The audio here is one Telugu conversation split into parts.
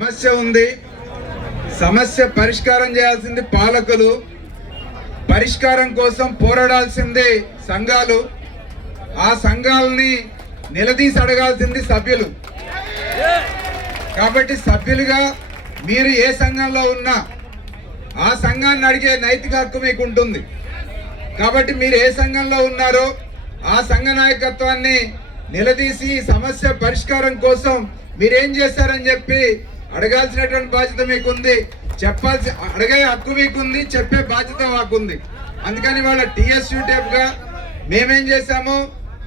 సమస్య ఉంది. సమస్య పరిష్కారం చేయాల్సింది పాలకులు, పరిష్కారం కోసం పోరాడాల్సింది సంఘాలు, ఆ సంఘాలని నిలదీసి అడగాల్సింది సభ్యులు. కాబట్టి సభ్యులుగా మీరు ఏ సంఘంలో ఉన్నా ఆ సంఘాన్ని అడిగే నైతిక హక్కు మీకు ఉంటుంది. కాబట్టి మీరు ఏ సంఘంలో ఉన్నారో ఆ సంఘ నాయకత్వాన్ని నిలదీసి సమస్య పరిష్కారం కోసం మీరేం చేశారని చెప్పి అడగాల్సినటువంటి బాధ్యత మీకుంది. అడిగే హక్కు మీకుంది, చెప్పే బాధ్యత మాకుంది. అందుకని వాళ్ళ టీఎస్యూ టైప్గా మేమేం చేశామో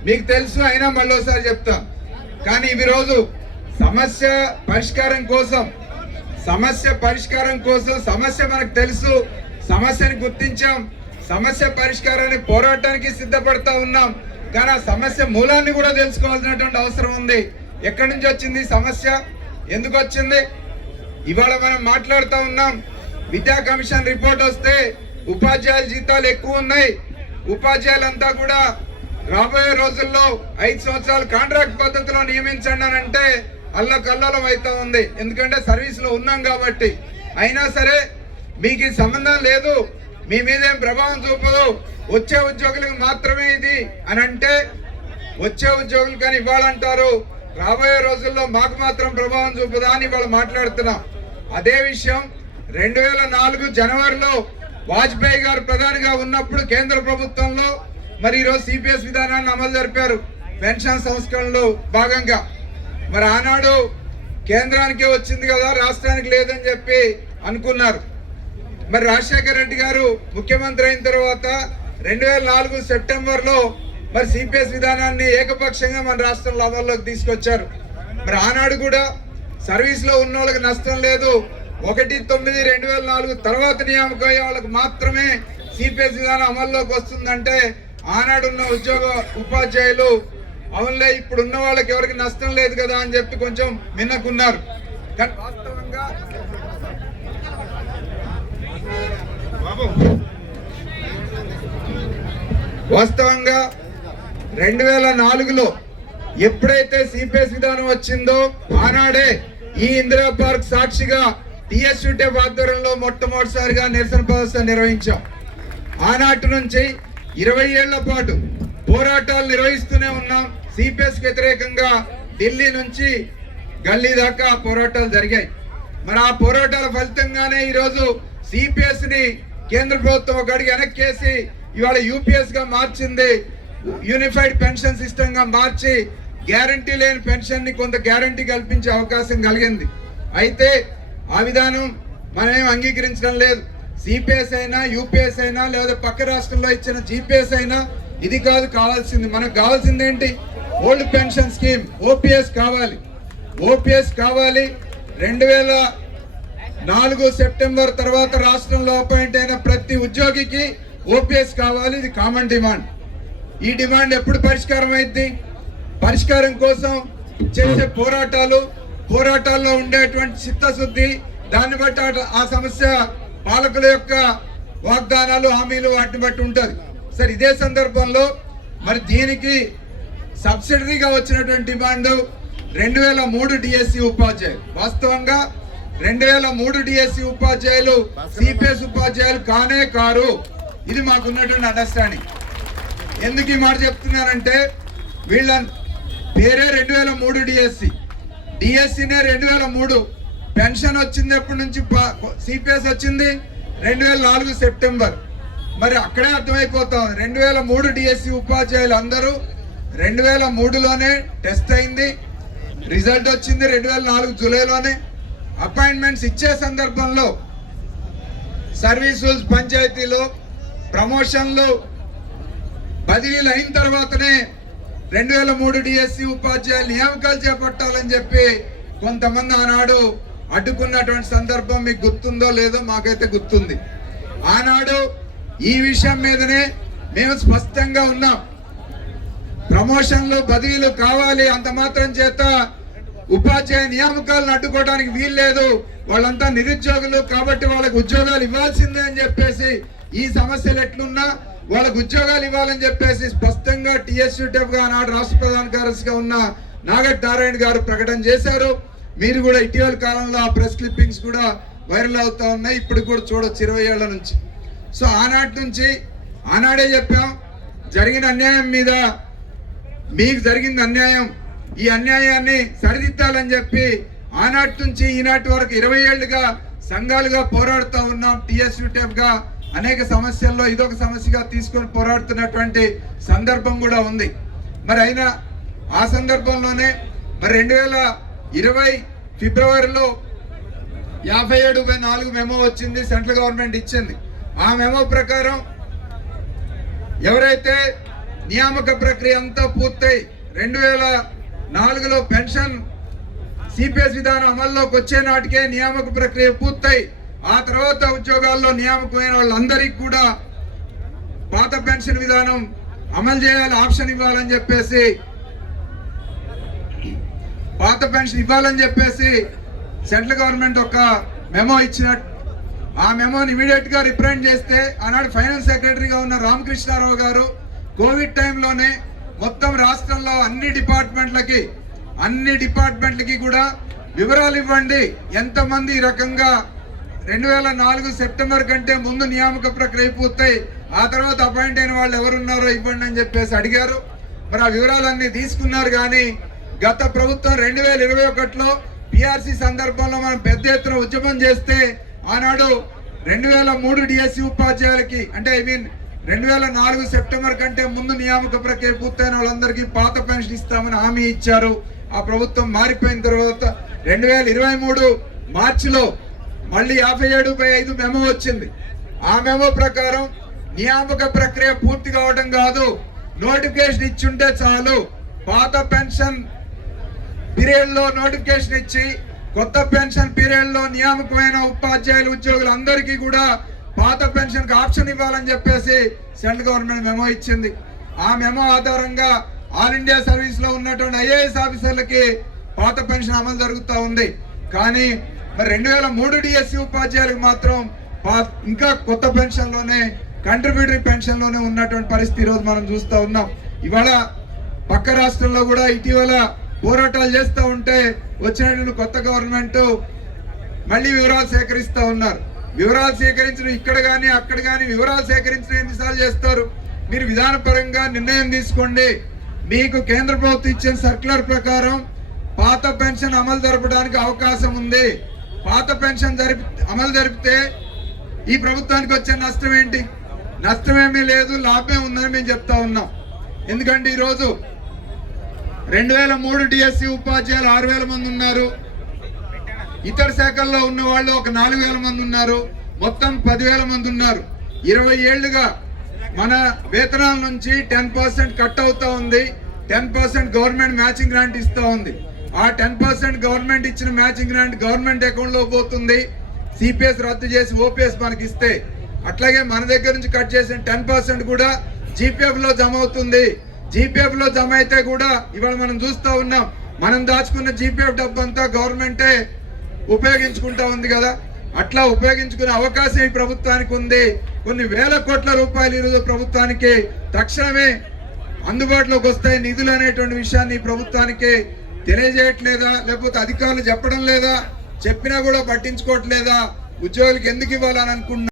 మీకు తెలుసు, అయినా మళ్ళీ ఒకసారి చెప్తాం. కానీ ఈరోజు సమస్య పరిష్కారం కోసం సమస్య మనకు తెలుసు, సమస్యని గుర్తించాం, సమస్య పరిష్కారాన్ని పోరాటానికి సిద్ధపడతా ఉన్నాం. కానీ ఆ సమస్య మూలాన్ని కూడా తెలుసుకోవాల్సినటువంటి అవసరం ఉంది. ఎక్కడి నుంచి వచ్చింది సమస్య, ఎందుకు వచ్చింది? ఇవాళ మనం మాట్లాడుతూ ఉన్నాం. విద్యా కమిషన్ రిపోర్ట్ వస్తే ఉపాధ్యాయుల జీతాలు ఎక్కువ ఉన్నాయి, ఉపాధ్యాయులంతా కూడా రాబోయే రోజుల్లో 5 సంవత్సరాలు కాంట్రాక్ట్ పద్ధతిలో నియమించండి అని అంటే అల్లకల్లోలం అవుతా ఉంది. ఎందుకంటే సర్వీస్లో ఉన్నాం కాబట్టి. అయినా సరే మీకు ఈ సంబంధం లేదు, మీ మీదేం ప్రభావం చూపదు, వచ్చే ఉద్యోగులకు మాత్రమే ఇది అని అంటే వచ్చే ఉద్యోగులు కానీ ఇవ్వాలంటారు, రాబోయే రోజుల్లో మాకు మాత్రం ప్రభావం చూపదా అని ఇవాళ మాట్లాడుతున్నాం. అదే విషయం 2004 జనవరిలో వాజ్పేయి గారు ప్రధానిగా ఉన్నప్పుడు కేంద్ర ప్రభుత్వంలో మరి ఈరోజు సిపిఎస్ విధానాన్ని అమలు జరిపారు పెన్షన్ సంస్కరణలో భాగంగా. మరి ఆనాడు కేంద్రానికే వచ్చింది కదా, రాష్ట్రానికి లేదని చెప్పి అనుకున్నారు. మరి రాజశేఖర రెడ్డి గారు ముఖ్యమంత్రి అయిన తర్వాత 2004 సెప్టెంబర్లో మరి సిపిఎస్ విధానాన్ని ఏకపక్షంగా మన రాష్ట్రంలో అమల్లోకి తీసుకొచ్చారు. మరి ఆనాడు కూడా సర్వీస్లో ఉన్న వాళ్ళకి నష్టం లేదు, 1/9/2004 తర్వాత నియామకం అయ్యే వాళ్ళకి మాత్రమే సిపిఎస్ విధానం అమల్లోకి వస్తుందంటే ఆనాడున్న ఉపాధ్యాయులు అవునులే ఇప్పుడు ఉన్న వాళ్ళకి ఎవరికి నష్టం లేదు కదా అని చెప్పి కొంచెం మిన్నకున్నారు. కానీ వాస్తవంగా 2004లో ఎప్పుడైతే సిపిఎస్ విధానం వచ్చిందో ఆనాడే ఈ ఇందిరా పార్క్ సాక్షిగా టీఎస్యూ టెప్ ఆధ్వర్యంలో మొట్టమొదటిసారిగా నిరసన ప్రదర్శన నిర్వహించాం. ఆనాటి నుంచి 20 ఏళ్ల పాటు పోరాటాలు నిర్వహిస్తూనే ఉన్నాం. సిపిఎస్ వ్యతిరేకంగా ఢిల్లీ నుంచి గల్లీ దాకా పోరాటాలు జరిగాయి. మరి ఆ పోరాటాల ఫలితంగానే ఈరోజు సిపిఎస్ ని కేంద్ర ప్రభుత్వం ఒక అడుగు వెనక్కేసి ఇవాళ యూపీఎస్ గా మార్చింది, యూనిఫైడ్ పెన్షన్ సిస్టమ్ గా మార్చి గ్యారంటీ లేని పెన్షన్ ని కొంత గ్యారంటీ కల్పించే అవకాశం కలిగింది. అయితే ఆ విధానం మనమేం అంగీకరించడం లేదు. సిపిఎస్ అయినా యూపీఎస్ అయినా లేదా పక్క రాష్ట్రంలో ఇచ్చిన జీపీఎస్ అయినా ఇది కాదు కావాల్సింది. మనకు కావాల్సింది ఏంటి? ఓల్డ్ పెన్షన్ స్కీమ్ ఓపీఎస్ కావాలి. ఓపీఎస్ కావాలి. 2004 సెప్టెంబర్ తర్వాత రాష్ట్రంలో అపాయింట్ అయిన ప్రతి ఉద్యోగికి ఓపీఎస్ కావాలి. ఇది కామన్ డిమాండ్. ఈ డిమాండ్ ఎప్పుడు పరిష్కారం అయింది? పరిష్కారం కోసం చేసే పోరాటాల్లో ఉండేటువంటి చిత్తశుద్ధి, దాన్ని బట్టి ఆ సమస్య పాలకుల యొక్క వాగ్దానాలు, హామీలు వాటిని బట్టి ఉంటుంది. సరే, ఇదే సందర్భంలో మరి దీనికి సబ్సిడరీగా వచ్చినటువంటి డిమాండ్ 2003 డిఎస్సి ఉపాధ్యాయులు. వాస్తవంగా 2003 డిఎస్సి ఉపాధ్యాయులు సిపిఎస్ ఉపాధ్యాయులు కానే కారు. ఇది మాకున్నటువంటి అండర్స్టాండింగ్. ఎందుకు ఈ మాట చెప్తున్నారంటే వీళ్ళ పేరే 2003 డిఎస్సినే 2003. పెన్షన్ వచ్చింది ఎప్పటి నుంచి? సిపిఎస్ వచ్చింది 2004 సెప్టెంబర్. మరి అక్కడే అర్థమైపోతాం 2003 డిఎస్సి ఉపాధ్యాయులు అందరూ 2003లోనే టెస్ట్ అయింది, రిజల్ట్ వచ్చింది 2004 జూలైలోనే. అపాయింట్మెంట్స్ ఇచ్చే సందర్భంలో సర్వీస్ రూల్స్ పంచాయతీలో ప్రమోషన్లు బదిలీలు అయిన తర్వాతనే 2003 డిఎస్సి ఉపాధ్యాయులు నియామకాలు చేపట్టాలని చెప్పి కొంతమంది ఆనాడు అడ్డుకున్నటువంటి సందర్భం మీకు గుర్తుందో లేదో, మాకైతే గుర్తుంది. ఆనాడు ఈ విషయం మీదనే మేము స్పష్టంగా ఉన్నాం. ప్రమోషన్లు బదిలీలు కావాలి, అంత మాత్రం చేత ఉపాధ్యాయ నియామకాలను అడ్డుకోవడానికి వీల్లేదు, వాళ్ళంతా నిరుద్యోగులు కాబట్టి వాళ్ళకి ఉద్యోగాలు ఇవ్వాల్సిందే అని చెప్పేసి, ఈ సమస్యలు ఎట్లున్నా వాళ్ళకు ఉద్యోగాలు ఇవ్వాలని చెప్పేసి స్పష్టంగా టీఎస్యూ టెప్ గా ఆనాడు రాష్ట్ర ప్రధాన కార్యదర్శిగా ఉన్న నాగట్ నారాయణ గారు ప్రకటన చేశారు. మీరు కూడా ఇటీవల కాలంలో ఆ ప్రెస్ క్లిప్పింగ్స్ కూడా వైరల్ అవుతా ఉన్నాయి. ఇప్పుడు కూడా చూడొచ్చు 20 ఏళ్ల నుంచి. సో ఆనాటి నుంచి ఆనాడే చెప్పాం, జరిగిన అన్యాయం మీద మీకు జరిగింది అన్యాయం, ఈ అన్యాయాన్ని సరిదిద్దాలని చెప్పి ఆనాటి నుంచి ఈనాటి వరకు 20 ఏళ్లుగా సంఘాలుగా పోరాడుతూ ఉన్నాం. TSUTF గా అనేక సమస్యల్లో ఇదొక సమస్యగా తీసుకొని పోరాడుతున్నటువంటి సందర్భం కూడా ఉంది. మరి అయినా ఆ సందర్భంలోనే మరి 2020 ఫిబ్రవరిలో 57/4 మెమో వచ్చింది, సెంట్రల్ గవర్నమెంట్ ఇచ్చింది. ఆ మెమో ప్రకారం ఎవరైతే నియామక ప్రక్రియ అంతా పూర్తయి 2004లో పెన్షన్ సిపిఎస్ విధానం అమల్లోకి వచ్చే నాటికే నియామక ప్రక్రియ పూర్తయి ఆ తర్వాత ఉద్యోగాల్లో నియామకమైన వాళ్ళందరికీ కూడా పాత పెన్షన్ విధానం అమలు చేయాలి, ఆప్షన్ ఇవ్వాలని చెప్పేసి పాత పెన్షన్ ఇవ్వాలని చెప్పేసి సెంట్రల్ గవర్నమెంట్ ఒక మెమో ఇచ్చినట్టు. ఆ మెమోని ఇమీడియట్ గా రిప్రజెంట్ చేస్తే ఆనాడు ఫైనాన్స్ సెక్రటరీగా ఉన్న రామకృష్ణారావు గారు కోవిడ్ టైంలోనే మొత్తం రాష్ట్రంలో అన్ని డిపార్ట్మెంట్లకి కూడా వివరాలు ఇవ్వండి, ఎంతమంది ఈ రకంగా 2004 సెప్టెంబర్ కంటే ముందు నియామక ప్రక్రియ పూర్తయి ఆ తర్వాత అపాయింట్ అయిన వాళ్ళు ఎవరున్నారో ఇవ్వండి అని చెప్పేసి అడిగారు. మరి ఆ వివరాలన్నీ తీసుకున్నారు. కానీ గత ప్రభుత్వం 2021లో పిఆర్సీ సందర్భంలో మనం పెద్ద ఎత్తున ఉద్యమం చేస్తే ఆనాడు 2003 డిఎస్సి ఉపాధ్యాయులకి అంటే 2004 సెప్టెంబర్ కంటే ముందు నియామక ప్రక్రియ పూర్తయిన వాళ్ళందరికీ పాత పెన్షన్ ఇస్తామని హామీ ఇచ్చారు. ఆ ప్రభుత్వం మారిపోయిన తర్వాత 2023 మార్చిలో మళ్ళీ 57/5 మెమో వచ్చింది. ఆ మెమో ప్రకారం నియామక ప్రక్రియ పూర్తి కావడం కాదు, నోటిఫికేషన్ ఇచ్చుంటే చాలు, పాత పెన్షన్ పీరియడ్ లో నోటిఫికేషన్ ఇచ్చి కొత్త పెన్షన్ పీరియడ్ లో నియామకమైన ఉపాధ్యాయులు ఉద్యోగులు అందరికీ కూడా పాత పెన్షన్ కి ఆప్షన్ ఇవ్వాలని చెప్పేసి సెంట్రల్ గవర్నమెంట్ మెమో ఇచ్చింది. ఆ మెమో ఆధారంగా ఆల్ ఇండియా సర్వీస్ లో ఉన్నటువంటి IAS ఆఫీసర్లకి పాత పెన్షన్ అమలు జరుగుతూ ఉంది. కానీ మరి 2003 డిఎస్సి ఉపాధ్యాయులకు మాత్రం ఇంకా కొత్త పెన్షన్ లోనే కంట్రిబ్యూటరీ పెన్షన్ లోనే ఉన్నటువంటి పరిస్థితి ఈరోజు మనం చూస్తూ ఉన్నాం. ఇవాళ పక్క రాష్ట్రంలో కూడా ఇటీవల పోరాటాలు చేస్తూ ఉంటే వచ్చినటువంటి కొత్త గవర్నమెంట్ మళ్ళీ వివరాలు సేకరిస్తూ ఉన్నారు. వివరాలు సేకరించడం ఇక్కడ కానీ అక్కడ కానీ వివరాలు సేకరించడం ఎన్నిసార్లు చేస్తారు? మీరు విధానపరంగా నిర్ణయం తీసుకోండి. మీకు కేంద్ర ప్రభుత్వం ఇచ్చిన సర్క్యులర్ ప్రకారం పాత పెన్షన్ అమలు జరపడానికి అవకాశం ఉంది. పాత పెన్షన్ అమలు జరిపితే ఈ ప్రభుత్వానికి వచ్చే నష్టం ఏంటి? నష్టమేమీ లేదు, లాభమే ఉందని మేము చెప్తా ఉన్నాం. ఎందుకంటే ఈరోజు 2003 డిఎస్సి ఉపాధ్యాయులు 6,000 మంది ఉన్నారు, ఇతర శాఖల్లో ఉన్న వాళ్ళు ఒక 4,000 మంది ఉన్నారు, మొత్తం 10,000 మంది ఉన్నారు. 20 ఏళ్లుగా మన వేతనాల నుంచి 10% కట్ అవుతా ఉంది. 10% గవర్నమెంట్ మ్యాచింగ్ గ్రాంట్ ఇస్తా ఉంది. ఆ 10% గవర్నమెంట్ ఇచ్చిన మ్యాచింగ్ గ్రాంట్ గవర్నమెంట్ అకౌంట్ లో పోతుంది. సిపిఎస్ రద్దు చేసి ఓపీఎస్ మనకి ఇస్తే, అట్లాగే మన దగ్గర నుంచి కట్ చేసిన 10% కూడా జీపీఎఫ్ లో జమ అవుతుంది. జీపీఎఫ్ లో జమ అయితే కూడా ఇవాళ మనం చూస్తూ ఉన్నాం, మనం దాచుకున్న జీపీఎఫ్ డబ్బు అంతా గవర్నమెంటే ఉపయోగించుకుంటా ఉంది కదా. అట్లా ఉపయోగించుకునే అవకాశం ఈ ప్రభుత్వానికి ఉంది. కొన్ని వేల కోట్ల రూపాయలు ఈరోజు ప్రభుత్వానికి తక్షణమే అందుబాటులోకి వస్తాయి నిధులు అనేటువంటి విషయాన్ని ఈ ప్రభుత్వానికి తెలియజేయట్లేదా? లేకపోతే అధికారులు చెప్పడం లేదా? చెప్పినా కూడా పట్టించుకోవట్లేదా? ఉద్యోగులకు ఎందుకు ఇవ్వాలని అనుకుంటున్నా